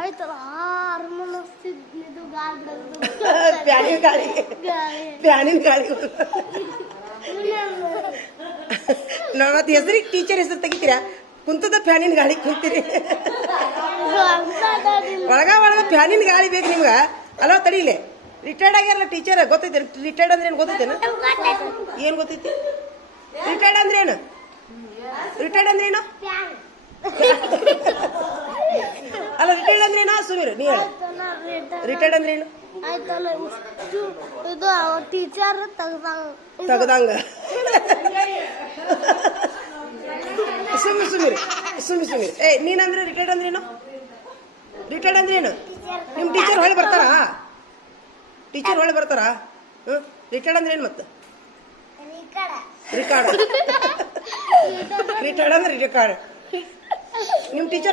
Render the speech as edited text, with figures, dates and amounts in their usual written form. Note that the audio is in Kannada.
ಆಯ್ತಲ್ಲ ಇದು ಗಾಳಿ ಬಿಡೋದು ಪ್ಯಾನಿನ ಗಾಳಿ ಪ್ಯಾನಿನ ಗಾಳಿ ಮತ್ತೆ ಹೆಸರಿಗೆ ಟೀಚರ್ ಹೆಸರು ತೆಗಿತೀರಾ ಕುಂತದ ಫ್ಯಾನಿನ ಗಾಳಿ ಕುಂತೀರಿ ಒಳಗ ಫ್ಯಾನಿನ ಗಾಳಿ ಬೇಕು ನಿಮ್ಗೆ ಅಲೋ ತಡೀಲಿ ರಿಟೈರ್ಡ್ ಆಗ್ಯಾರಲ್ಲ ಟೀಚರ್ ಗೊತ್ತೈತೆ ರಿಟೈರ್ಡ್ ಅಂದ್ರೆ ಏನು ಗೊತ್ತೈತೇನು ಏನು ಗೊತ್ತೈತಿ ರಿಟೈರ್ಡ್ ಅಂದ್ರೆ ಏನು ರಿಟೈರ್ಡ್ ಅಂದ್ರೆ ಏನು ಅಲ್ಲ ರಿಟೈರ್ಡ್ ಅಂದ್ರೆ ಏನೋ ಸುಮೀರ್ ನೀ ಹೇಳ ರಿಟೈರ್ಡ್ ಅಂದ್ರೆ ಏನು ಆಯ್ತಲ್ಲ ಇದು ಟೀಚರ್ ತೆಗ್ದಂಗ ಸುಮೀರ್ ಏ ನೀನಂದ್ರೆ ರಿಟೈರ್ಡ್ ಅಂದ್ರೆ ಏನು ರಿಟೈರ್ಡ್ ಅಂದ್ರೆ ಏನು ನಿಮ್ಮ ಟೀಚರ್ ಹೊಳೆ ಬರ್ತಾರಾ ಟೀಚರ್ ಹೊಳೆ ಬರ್ತಾರಾ ರಿಟೈರ್ಡ್ ಅಂದ್ರೆ ಏನು ಮತ್ತೆ ರಿಕಾರ್ಡ್ ರಿಟೈರ್ಡ್ ಅಂದ್ರೆ ರಿಕಾರ್ಡ್ ನಿಮ್ಮ ಟೀಚರ್